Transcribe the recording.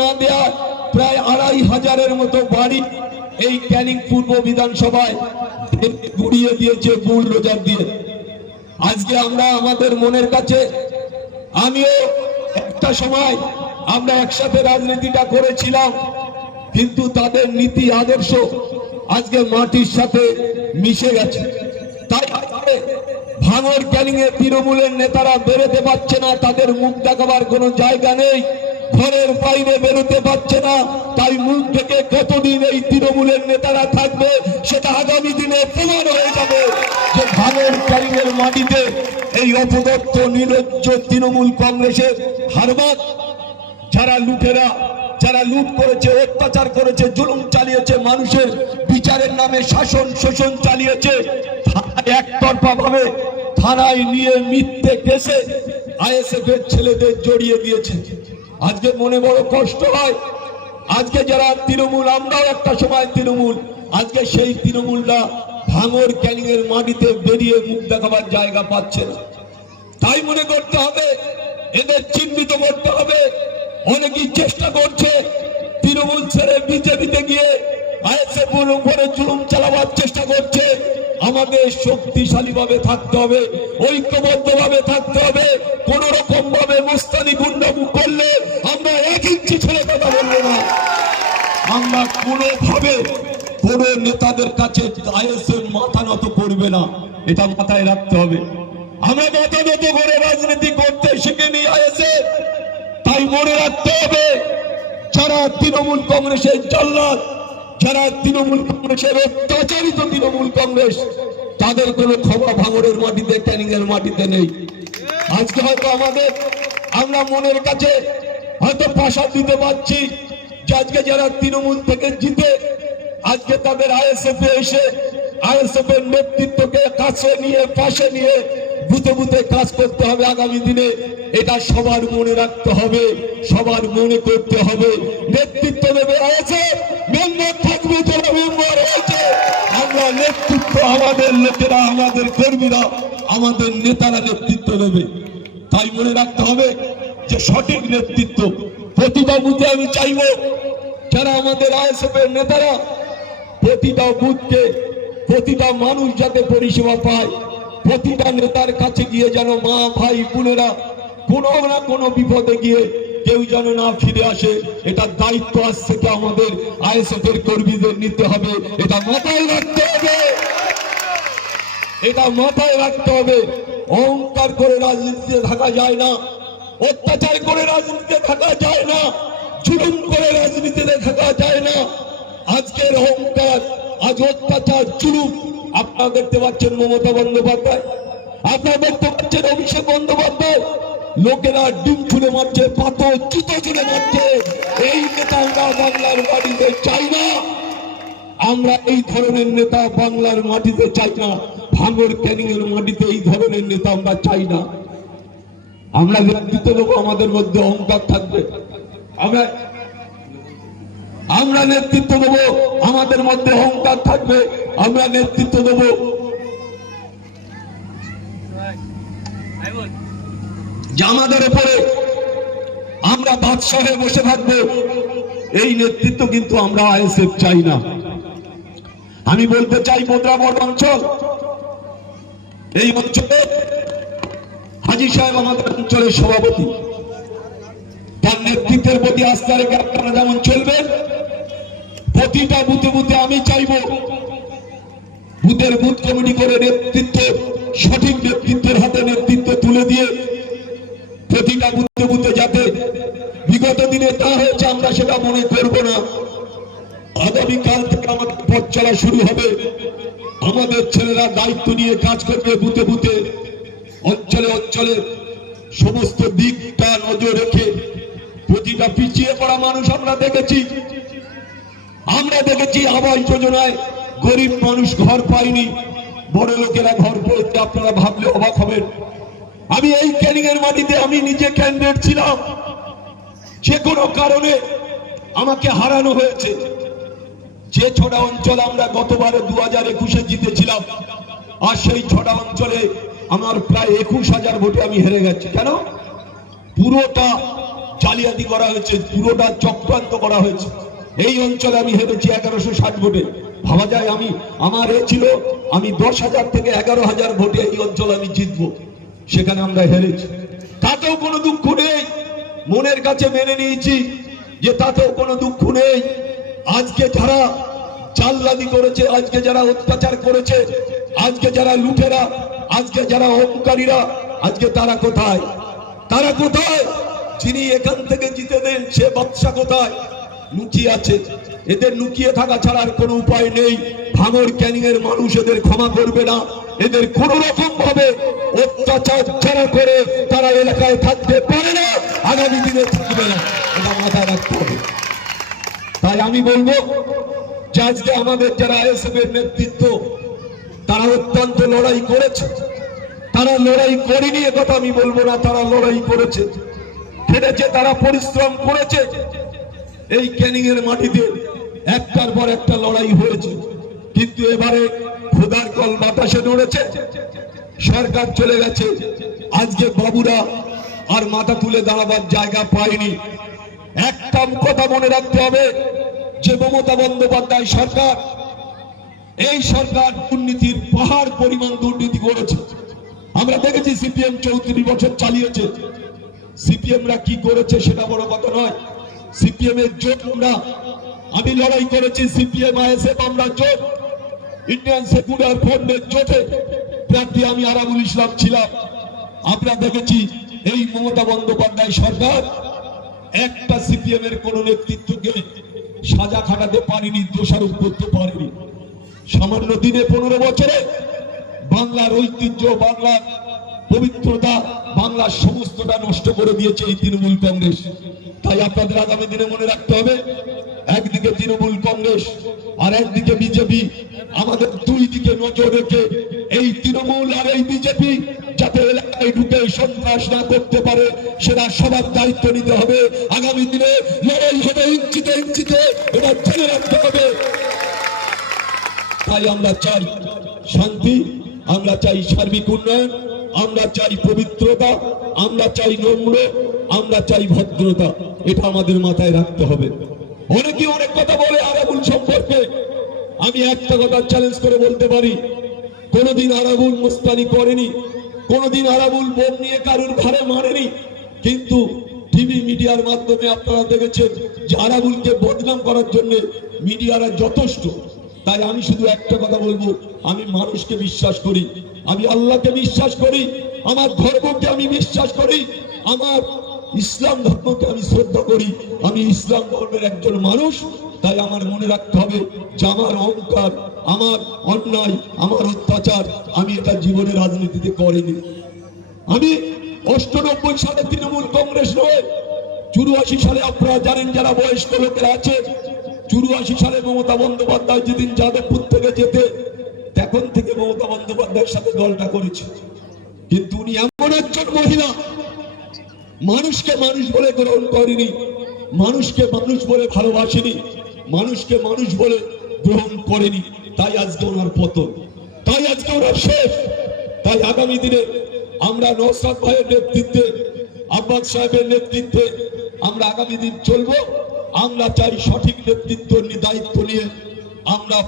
না দেয়া প্রায় 2500-এর মতো বাড়ি এই ক্যানিং পূর্ব বিধানসভায় গুড়িয়ে দিয়েছে বুলডোজার দিয়ে। আজকে আমরা আমাদের মনের কাছে, আমিও একটা সময় আমরা একসাথে রাজনীতিটা করেছিলাম, কিন্তু তাদের নীতি আদর্শ আজকে মাটির সাথে মিশে গেছে। তাই ভাঙড় ক্যানিং এ তৃণমূলের নেতারা বেরোতে পারছে না, তাদের মুখ দেখাবার কোনো জায়গা নেই, ঘরের বাইরে বেরোতে পারছে না। তাই মুখ থেকে কতদিন এই তৃণমূলের নেতারা থাকবে সেটা আগামী দিনে প্রমাণ হয়ে যাবে যে ভাঙড় ক্যানিং এর মাটিতে এই অপদত্ত নির্লজ্জ তৃণমূল কংগ্রেসের হারবাদ, যারা লুটেরা, যারা লুট করেছে, অত্যাচার করেছে, জুলুম চালিয়েছে, মানুষের বিচারের নামে শাসন শোষণ চালিয়েছে, একতরফা ভাবে থানায় নিয়ে মিথ্যে কেসে আইএসএফ এর ছেলেদের জড়িয়ে দিয়েছে। আজকে মনে বড় কষ্ট হয়, আজকে যারা তৃণমূল, আমরাও একটা সময় তৃণমূল, আজকে সেই তৃণমূলরা ভাঙড় ক্যানিং এর মাটিতে বেরিয়ে মুখ দেখাবার জায়গা পাচ্ছে না। তাই মনে করতে হবে, এদের চিহ্নিত করতে হবে। অনেকেই চেষ্টা করছে তৃণমূল ছেড়ে বিজেপিতে গিয়ে আইএসএফ এর উপরে জুলুম চালাবার চেষ্টা করছে। আমাদের শক্তিশালী ভাবে থাকতে হবে, ঐক্যবদ্ধ ভাবে থাকতে হবে। কোন রকম ভাবে মুস্তানি গুন্ডামু করলে আমরা 1 ইঞ্চি ছেড়ে কথা বলবো না। আমরা কোনোভাবে কোন নেতাদের কাছে আইএসএফ মাথা নত করবে না, এটা মাথায় রাখতে হবে। আমরা মাথা নত করে রাজনীতি করতে শিখিনি আইএসএফ। তাই মনে রাখতে হবে, যারা তৃণমূল কংগ্রেসের জল্লাদ, যারা তৃণমূল কংগ্রেসের অত্যাচারিত তৃণমূল কংগ্রেস, তাদের কোনো ক্ষমা ভাঙড়ের মাটিতে, ক্যানিং এর মাটিতে নেই। আজকে হয়তো আমরা মনের কাছে হয়তো প্রাসাদ দিতে পারছি যে আজকে যারা তৃণমূল থেকে জিতে আজকে তাদের আইএসএফ এ এসে আইএসএফ এর নেতৃত্বকে কাছে নিয়ে, পাশে নিয়ে বুথে বুথে কাজ করতে হবে আগামী দিনে। এটা সবার মনে রাখতে হবে, সবার মনে করতে হবে। নেতৃত্ব দেবে আইএসএফ, মেম্বার থাকবে যারা মেম্বার হয়েছে। আমরা নেতৃত্ব, আমাদের লোকেরা, আমাদের কর্মীরা, আমাদের নেতারা নেতৃত্ব দেবে। তাই মনে রাখতে হবে যে সঠিক নেতৃত্ব প্রতিটা বুথে। আমি চাইব যারা আমাদের আইএসএফ এর নেতারা প্রতিটা বুথকে, প্রতিটা মানুষ যাতে পরিষেবা পায়, প্রতিটা নেতার কাছে গিয়ে যেন মা ভাই বোনেরা কোনো না কোনো বিপদে গিয়ে কেউ যেন না ফিরে আসে, এটা দায়িত্ব আজ থেকে আমাদের আইএসএফ এর কর্মীদের নিতে হবে। এটা মাথায় রাখতে হবে, এটা মাথায় রাখতে হবে। অহংকার করে রাজনীতিতে থাকা যায় না, অত্যাচার করে রাজনীতিতে থাকা যায় না, জুলুম করে রাজনীতিতে থাকা যায় না। আজকের অহংকার, আজ অত্যাচার, জুলুম আপনারা দেখতে পাচ্ছেন মমতা বন্দ্যোপাধ্যায়, আপনারা দেখতে পাচ্ছেন অভিষেক বন্দ্যোপাধ্যায়, লোকেরা ডিম ছুঁড়ে মারছে, পাথর জুতো ছুঁড়ে মারছে। এই নেতা আমরা বাংলার মাটিতে চাই না। আমরা এই ধরনের নেতা বাংলার মাটিতে চাই না। ভাঙড় ক্যানিং এর মাটিতে এই ধরনের নেতা আমরা চাই না। আমরা নেতৃত্ব দেবো, আমাদের মধ্যে অহংকার থাকবে। আমরা নেতৃত্ব দেবো, আমাদের মধ্যে অহংকার থাকবে। আমরা নেতৃত্ব দেবো, যে আমাদের উপরে আমরা বাদশাহ হয়ে বসে থাকবো। এই নেতৃত্ব কিন্তু আমরা আইএসএফ চাই না। আমি বলতে চাই, মোদ্রাবড় অঞ্চল, এই অঞ্চলে হাজী সাহেব আমাদের অঞ্চলের সভাপতি, তার নেতৃত্বের প্রতি আস্থা রেখে আপনারা যেমন চলবেন, প্রতিটা বুথে বুথে আমি চাইব বুথের বুথ কমিটি করে নেতৃত্ব, সঠিক নেতৃত্বের হাতে নেতৃত্ব তুলে দিয়ে প্রতিটা বুথে বুথে যাতে বিগত দিনে তা হয়েছে আমরা সেটা মনে করব না। আগামীকাল থেকে আমাদের পথ চলা শুরু হবে। আমাদের ছেলেরা দায়িত্ব নিয়ে কাজ করবে বুথে বুথে, অঞ্চলে অঞ্চলে সমস্ত দিকটা নজর রেখে। প্রতিটা পিছিয়ে পড়া মানুষ আমরা দেখেছি আবাস যোজনায় গরিব মানুষ ঘর পায়নি, বড় লোকেরা ঘর পেয়েছে। আপনারা ভাবলে অবাক হবেন। আমি এই ক্যানিং এর মাটিতে আমি নিজে ক্যান্ডিডেট ছিলাম, যে কোনো কারণে আমাকে হারানো হয়েছে। যে 6টা অঞ্চল আমরা গতবারে 2021-এ জিতেছিলাম, আর সেই 6টা অঞ্চলে আমার প্রায় 21,000 ভোটে আমি হেরে গেছি। কেন? পুরোটা জালিয়াতি করা হয়েছে, পুরোটা চক্রান্ত করা হয়েছে। এই অঞ্চলে আমি হেরেছি 1160 ভোটে। ভাবা যায় আমার ছিল আমি 10,000 থেকে 11,000 ভোটে এই অঞ্চলে আমি জিতবো, সেখানে আমরা হেরেছি। তাতেও কোনো দুঃখ নেই, মনের কাছে মেনে নিয়েছি যে তাতেও কোনো দুঃখ নেই। আজকে যারা জাল্লাদি করেছে, আজকে যারা অত্যাচার করেছে, আজকে যারা লুটেরা, আজকে যারা অহংকারীরা, আজকে তারা কোথায়? তারা কোথায়? যিনি এখান থেকে জিতে দেন সে বাদশা কোথায়? লুকিয়ে আছে। এদের লুকিয়ে থাকা ছাড়া আর কোনো উপায় নেই। ভাঙড় ক্যানিং এর মানুষ এদের ক্ষমা করবে না। এদের কোন রকম ভাবে অত্যাচার যারা করে তারা এলাকায় থাকতে পারে না, আগামী দিনে থাকবে না, এটা মাথায় রাখতে হবে। তাই আমি বলবো যে আজকে আমাদের যারা আইএসএফ এর নেতৃত্ব, তারা অত্যন্ত লড়াই করেছে। তারা লড়াই করেনি এ কথা আমি বলবো না, তারা লড়াই করেছে, খেটেছে, তারা পরিশ্রম করেছে। এই ক্যানিং এর মাটিতে একটার পর একটা লড়াই হয়েছে, কিন্তু এবারে খোদার কল বাতাসে নড়েছে, সরকার চলে গেছে। আজকে বাবুরা আর মাথা তুলে দাঁড়াবার জায়গা পায়নি। একটা কথা মনে রাখতে হবে যে মমতা বন্দ্যোপাধ্যায় সরকার, এই সরকার দুর্নীতির পাহাড় পরিমাণ দুর্নীতি করেছে। আমরা দেখেছি সিপিএম 34 বছর চালিয়েছে। সিপিএমরা কি করেছে সেটা বড় কথা নয়। সিপিএম এর জোট আমি লড়াই করেছি, সিপিএম আইএসএফ আমরা জোট, ইন্ডিয়ান সেকুলার ফ্রন্টের জোটে প্রার্থী আমি আরাবুল ইসলাম ছিলাম। আমরা দেখেছি এই মমতা বন্দ্যোপাধ্যায় সরকার একটা সিপিএম এর কোন নেতৃত্বকে সাজা খাটাতে পারেনি, দোষারোপ করতে পারেনি। সামান্য দিনে 15 বছরে বাংলার ঐতিহ্য, বাংলার পবিত্রতা, বাংলার সমস্তটা নষ্ট করে দিয়েছে এই তৃণমূল কংগ্রেস। তাই আপনাদের আগামী দিনে মনে রাখতে হবে, একদিকে তৃণমূল কংগ্রেস আর একদিকে বিজেপি। আমাদের দুই দিকে নজর রেখে এই তৃণমূল আর এই বিজেপি যাতে এলাকায় ঢুকে সন্ত্রাস না করতে পারে সেটা সবার দায়িত্ব নিতে হবে। আগামী দিনে লড়াই হবে ইঞ্চিতে ইঞ্চিতে, এটা জেনে রাখতে হবে। তাই আমরা চাই শান্তি, আমরা চাই সার্বিক উন্নয়ন, আমরা চাই পবিত্রতা, আমরা চাই নম্র, আমরা চাই ভদ্রতা। এটা আমাদের মাথায় রাখতে হবে। অনেকে অনেক কথা বলে আরাবুল সম্পর্কে, আমি একটা কথা চ্যালেঞ্জ করে বলতে পারি, কোনদিন আরাবুল মুস্তানি করেনি, কোনদিন আরাবুল বোম নিয়ে কারুর ঘরে মারেনি। কিন্তু টিভি মিডিয়ার মাধ্যমে আপনারা দেখেছেন যে আরাবুলকে বদনাম করার জন্য মিডিয়ারা যথেষ্ট। তাই আমি শুধু একটা কথা বলবো, আমি মানুষকে বিশ্বাস করি, আমি আল্লাহকে বিশ্বাস করি, আমার ধর্মকে আমি বিশ্বাস করি, আমার ইসলাম ধর্মকে আমি শ্রদ্ধা করি, আমি ইসলাম ধর্মের একজন মানুষ। তাই আমার মনে রাখতে হবে যে আমার অহংকার, আমার অন্যায়, আমার অত্যাচার আমি এটা জীবনে রাজনীতিতে করিনি। আমি 98 সালে তৃণমূল কংগ্রেস নয়, 84 সালে আপনারা জানেন যারা বয়স্ক লোকেরা আছে, 84 সালে মমতা বন্দ্যোপাধ্যায় যেদিন যাদবপুর থেকে যেতে, তখন থেকে মমতা বন্দ্যোপাধ্যায়ের সাথে দলটা করেছে। কিন্তু উনি এমন একজন মহিলা, মানুষকে মানুষ বলে গ্রহণ করেনি, মানুষকে মানুষ বলে ভালোবাসেনি, মানুষকে মানুষ বলে গ্রহণ করেনি। তাই আজকে ওনার পতন, তাই আজকে ওনার শেষ। তাই আগামী দিনে আমরা নওশাদ ভাইয়ের নেতৃত্বে, আব্বাস সাহেবের নেতৃত্বে আমরা আগামী দিন চলবো। আমরা চাই সঠিক নেতৃত্ব দায়িত্ব নিয়ে আমরা